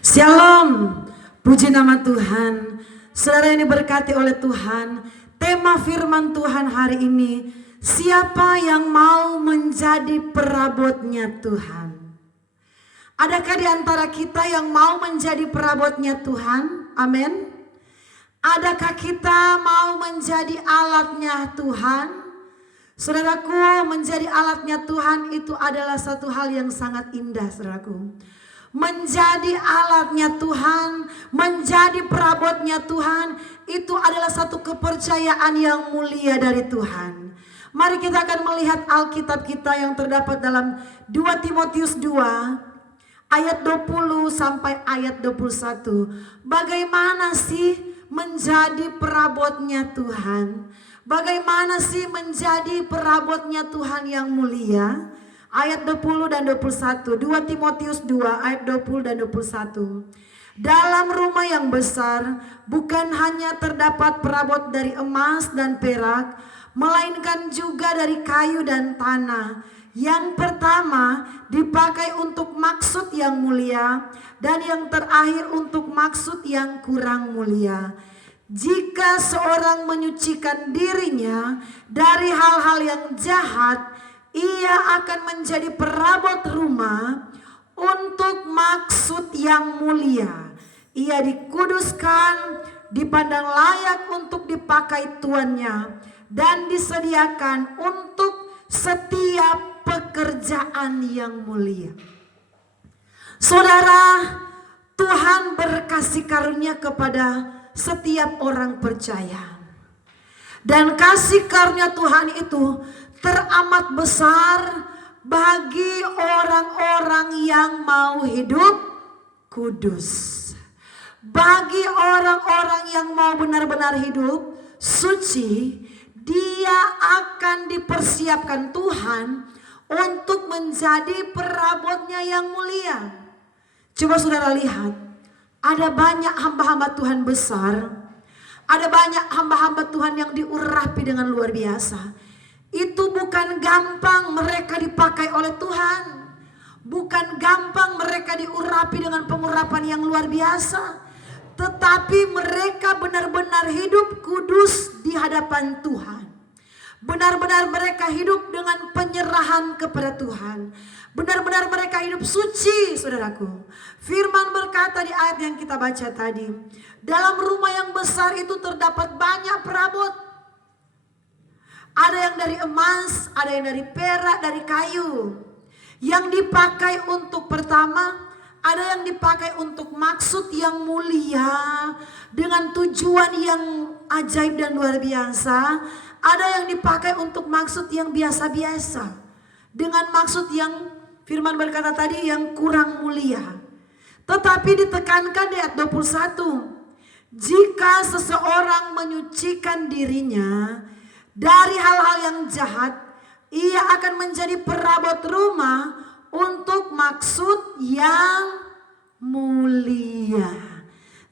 Shalom, puji nama Tuhan. Saudara yang diberkati oleh Tuhan, tema firman Tuhan hari ini, siapa yang mau menjadi perabotnya Tuhan? Adakah di antara kita yang mau menjadi perabotnya Tuhan? Amin. Adakah kita mau menjadi alatnya Tuhan? Saudaraku, menjadi alatnya Tuhan itu adalah satu hal yang sangat indah, saudaraku. Menjadi alatnya Tuhan, menjadi perabotnya Tuhan, itu adalah satu kepercayaan yang mulia dari Tuhan. Mari kita akan melihat Alkitab kita yang terdapat dalam 2 Timotius 2 ayat 20 sampai ayat 21. Bagaimana sih menjadi perabotnya Tuhan? Bagaimana sih menjadi perabotnya Tuhan yang mulia? Ayat 20 dan 21, 2 Timotius 2 ayat 20 dan 21. Dalam rumah yang besar bukan hanya terdapat perabot dari emas dan perak, melainkan juga dari kayu dan tanah. Yang pertama dipakai untuk maksud yang mulia, dan yang terakhir untuk maksud yang kurang mulia. Jika seorang menyucikan dirinya dari hal-hal yang jahat, ia akan menjadi perabot rumah untuk maksud yang mulia. Ia dikuduskan, dipandang layak untuk dipakai tuannya, dan disediakan untuk setiap pekerjaan yang mulia. Saudara, Tuhan berkasih karunia kepada setiap orang percaya. Dan kasih karunia Tuhan itu teramat besar bagi orang-orang yang mau hidup kudus. Bagi orang-orang yang mau benar-benar hidup suci, dia akan dipersiapkan Tuhan untuk menjadi perabotnya yang mulia. Coba saudara lihat, ada banyak hamba-hamba Tuhan besar, ada banyak hamba-hamba Tuhan yang diurapi dengan luar biasa. Itu bukan gampang mereka dipakai oleh Tuhan. Bukan gampang mereka diurapi dengan pengurapan yang luar biasa. Tetapi mereka benar-benar hidup kudus di hadapan Tuhan. Benar-benar mereka hidup dengan penyerahan kepada Tuhan. Benar-benar mereka hidup suci, saudaraku. Firman berkata di ayat yang kita baca tadi, dalam rumah yang besar itu terdapat banyak perabot. Ada yang dari emas, ada yang dari perak, dari kayu. Yang dipakai untuk pertama, ada yang dipakai untuk maksud yang mulia, dengan tujuan yang ajaib dan luar biasa. Ada yang dipakai untuk maksud yang biasa-biasa, dengan maksud yang firman berkata tadi yang kurang mulia. Tetapi ditekankan di ayat 21, jika seseorang menyucikan dirinya dari hal-hal yang jahat, ia akan menjadi perabot rumah untuk maksud yang mulia.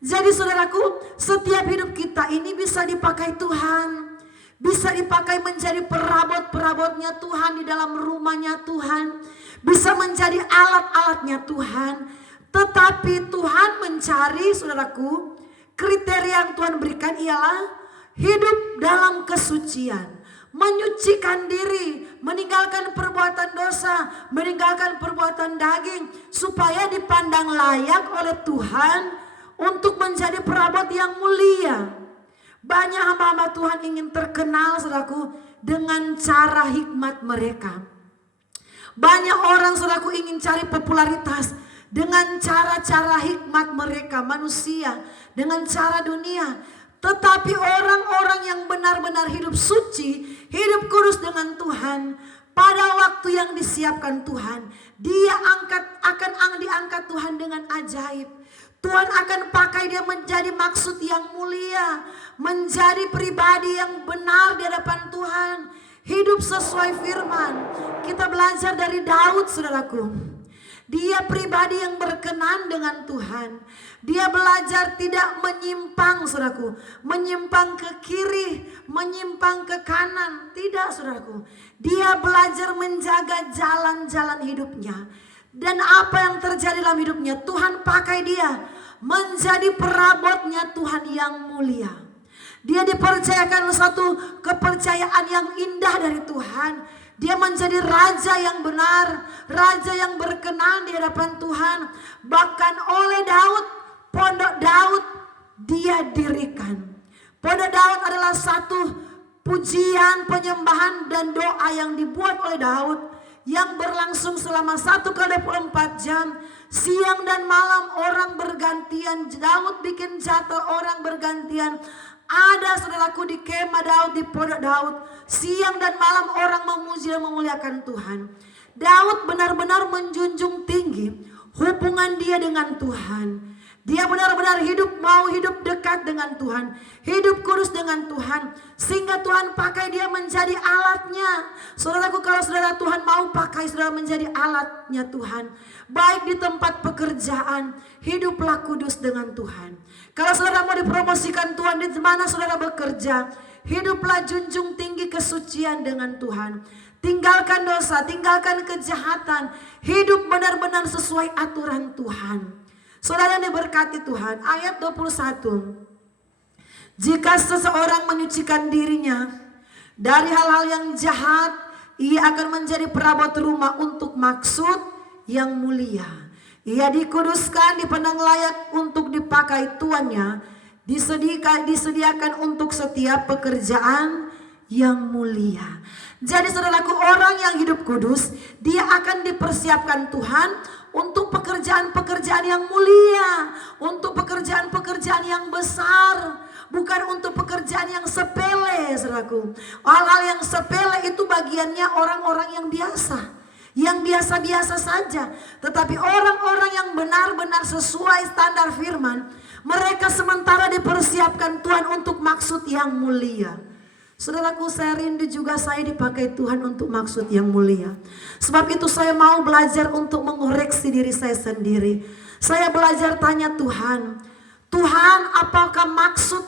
Jadi saudaraku, setiap hidup kita ini bisa dipakai Tuhan. Bisa dipakai menjadi perabot-perabotnya Tuhan di dalam rumahnya Tuhan. Bisa menjadi alat-alatnya Tuhan. Tetapi Tuhan mencari, saudaraku, kriteria yang Tuhan berikan ialah hidup dalam kesucian, menyucikan diri, meninggalkan perbuatan dosa, meninggalkan perbuatan daging, supaya dipandang layak oleh Tuhan untuk menjadi perabot yang mulia. Banyak hamba-hamba Tuhan ingin terkenal, saudaraku, dengan cara hikmat mereka. Banyak orang, saudaraku, ingin cari popularitas dengan cara-cara hikmat mereka, manusia, dengan cara dunia. Tetapi orang-orang yang benar-benar hidup suci, hidup kudus dengan Tuhan, pada waktu yang disiapkan Tuhan, dia akan diangkat Tuhan dengan ajaib. Tuhan akan pakai dia menjadi maksud yang mulia, menjadi pribadi yang benar di hadapan Tuhan, hidup sesuai firman. Kita belajar dari Daud, saudaraku. Dia pribadi yang berkenan dengan Tuhan. Dia belajar tidak menyimpang, saudaraku. Menyimpang ke kiri, menyimpang ke kanan. Tidak, saudaraku. Dia belajar menjaga jalan-jalan hidupnya. Dan apa yang terjadi dalam hidupnya? Tuhan pakai dia menjadi perabotnya Tuhan yang mulia. Dia dipercayakan satu kepercayaan yang indah dari Tuhan. Dia menjadi raja yang benar, raja yang berkenan di hadapan Tuhan. Bahkan oleh Daud, pondok Daud dia dirikan. Pondok Daud adalah satu pujian, penyembahan dan doa yang dibuat oleh Daud, yang berlangsung selama 1x24 jam. Siang dan malam orang bergantian. Daud bikin jadwal orang bergantian. Ada saudaraku di kemah Daud, di pondok Daud, siang dan malam orang memuji dan memuliakan Tuhan. Daud benar-benar menjunjung tinggi hubungan dia dengan Tuhan. Dia benar-benar mau hidup dekat dengan Tuhan, hidup kudus dengan Tuhan, sehingga Tuhan pakai dia menjadi alatnya. Saudaraku, kalau saudara Tuhan mau pakai saudara menjadi alatnya Tuhan, baik di tempat pekerjaan, hiduplah kudus dengan Tuhan. Kalau saudara mau dipromosikan Tuhan di mana saudara bekerja, hiduplah junjung tinggi kesucian dengan Tuhan. Tinggalkan dosa, tinggalkan kejahatan, hidup benar-benar sesuai aturan Tuhan. Saudara yang diberkati Tuhan, ayat 21. Jika seseorang menyucikan dirinya dari hal-hal yang jahat, ia akan menjadi perabot rumah untuk maksud yang mulia. Ia dikuduskan, dipandang layak untuk dipakai tuannya, disediakan untuk setiap pekerjaan yang mulia. Jadi saudaraku, orang yang hidup kudus, dia akan dipersiapkan Tuhan untuk pekerjaan-pekerjaan yang mulia, untuk pekerjaan-pekerjaan yang besar, bukan untuk pekerjaan yang sepele, saudaraku. Hal-hal yang sepele itu bagiannya orang-orang yang biasa, yang biasa-biasa saja. Tetapi orang-orang yang benar-benar sesuai standar firman, mereka sementara dipersiapkan Tuhan untuk maksud yang mulia. Saudaraku, saya rindu juga saya dipakai Tuhan untuk maksud yang mulia. Sebab itu saya mau belajar untuk mengoreksi diri saya sendiri. Saya belajar tanya Tuhan, Tuhan, apakah maksud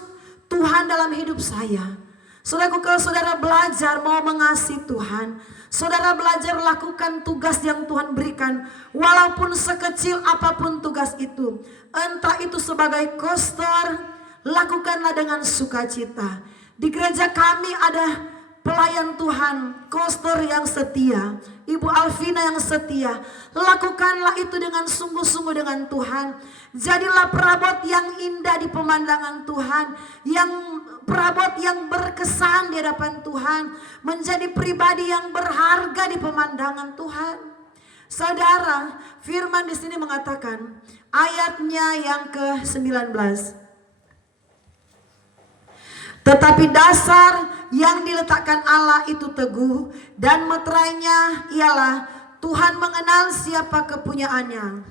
Tuhan dalam hidup saya? Saudaraku, kalau saudara belajar mau mengasihi Tuhan, saudara belajar lakukan tugas yang Tuhan berikan, walaupun sekecil apapun tugas itu. Entah itu sebagai kostor, lakukanlah dengan sukacita. Di gereja kami ada pelayan Tuhan, kostor yang setia, Ibu Alvina yang setia. Lakukanlah itu dengan sungguh-sungguh dengan Tuhan. Jadilah perabot yang indah di pemandangan Tuhan, yang perabot yang berkesan di hadapan Tuhan, menjadi pribadi yang berharga di pemandangan Tuhan. Saudara, firman di sini mengatakan, ayatnya yang ke-19. Tetapi dasar yang diletakkan Allah itu teguh, dan meterainya ialah Tuhan mengenal siapa kepunyaannya.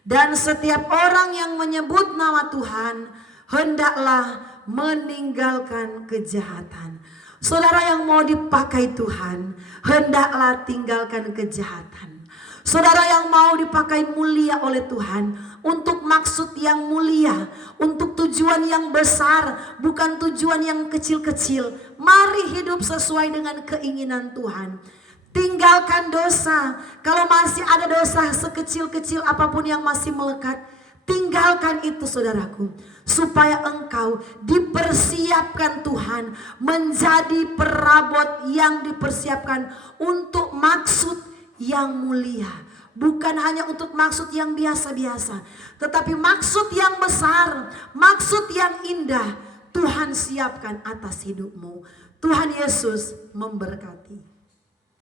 Dan setiap orang yang menyebut nama Tuhan hendaklah meninggalkan kejahatan. Saudara yang mau dipakai Tuhan, hendaklah tinggalkan kejahatan. Saudara yang mau dipakai mulia oleh Tuhan, untuk maksud yang mulia, untuk tujuan yang besar, bukan tujuan yang kecil-kecil. Mari hidup sesuai dengan keinginan Tuhan. Tinggalkan dosa. Kalau masih ada dosa sekecil-kecil apapun yang masih melekat, tinggalkan itu saudaraku. Supaya engkau dipersiapkan Tuhan menjadi perabot yang dipersiapkan untuk maksud yang mulia. Bukan hanya untuk maksud yang biasa-biasa, tetapi maksud yang besar, maksud yang indah Tuhan siapkan atas hidupmu. Tuhan Yesus memberkati.